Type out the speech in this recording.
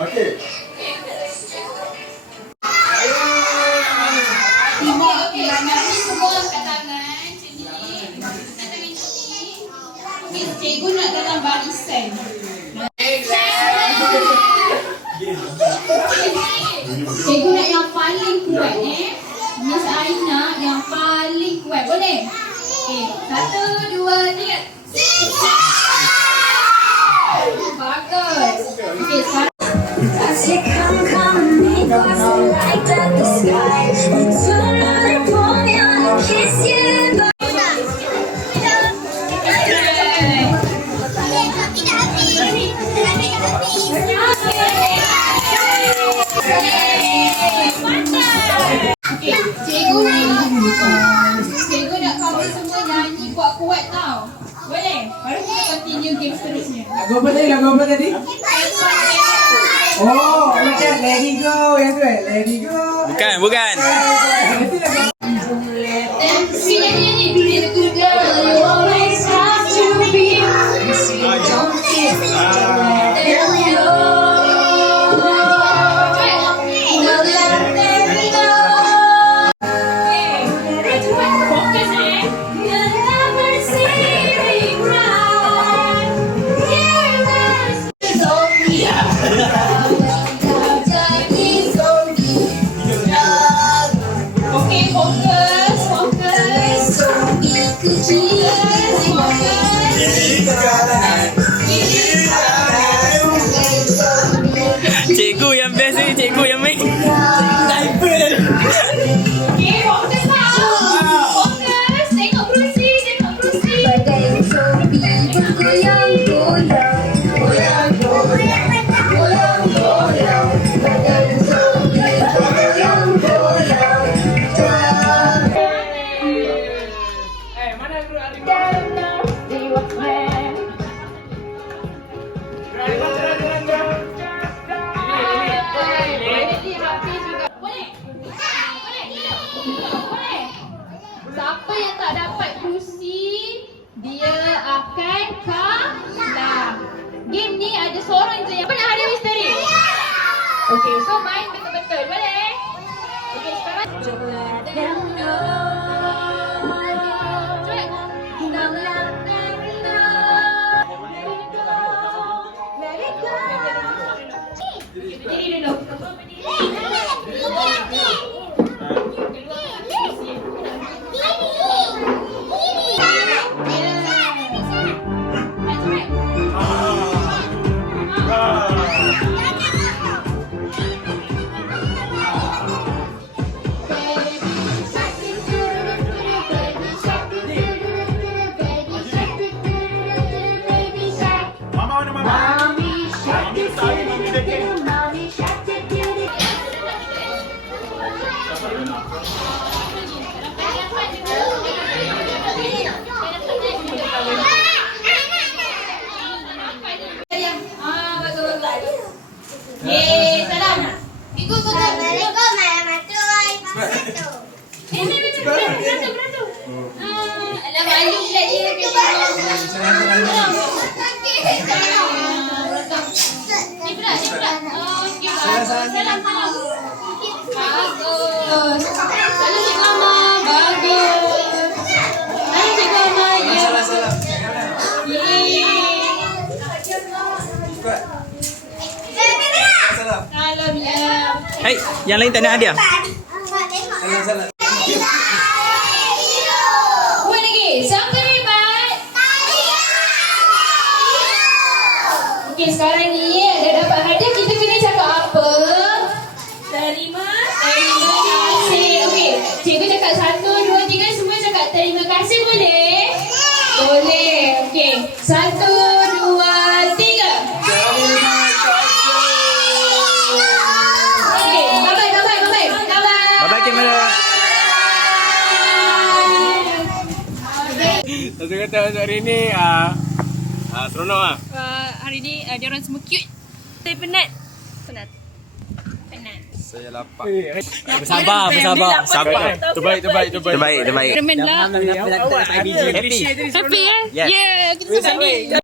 Okey. Cikgu nak dalam barisan. Cikgu nak yang paling kuat Miss Aina yang paling kuat. Boleh? Okey, 1, 2, 3. Bagus. Okey, sekarang cikgu nak kamu semua nyanyi kuat-kuat tau. Boleh? Baru kita continue game seterusnya. Lagu apa tadi? Oh, macam Let It Go yang tu Let It Go. Bukan. Si nyanyi. Little girl, you always have to be. Don't feel let it go. Cikgu yang best ni, cikgu yang main sniper tadi. Okay, fokus tau. Fokus. Tengok Brucey, tengok Brucey. Bagai zombie bergoyang-goyang, goyang-goyang, goyang-goyang. Bagai zombie bergoyang-goyang. Mana guru Arif? Siapa yang tak dapat kerusi, dia akan kalah. Game ni ada seorang je yang pernah ada misteri. Okay, so main betul-betul. Boleh? Okay, sekarang berdiri dulu. Yeay, salam. Ikut. Assalamualaikum warahmatullahi wabarakatuh. Beratur. Alah, malu pula dia. Ni pula. Okey, salam. Bagus. Salam Cik Mama. Bagus. Salam Cik Mama. Salam. Yeay. Salam. Salam ya. Hai, yang lain tak nak hadiah? Salam. Buat lagi. Siapa hebat? Okey, sekarang ni ada dapat hadiah. Kita kena cakap apa? Terima kasih. Okey, cikgu cakap 1, 2, 3. Semua cakap terima kasih boleh? Satu kata untuk hari ni seronok lah. Hari ni dia orang semua cute. Saya penat. Penat. Saya lapar. Bersabar. Terbaik. Terbaik. Keren lah. Happy. Happy ya? Yes. Yeah, kita semua happy.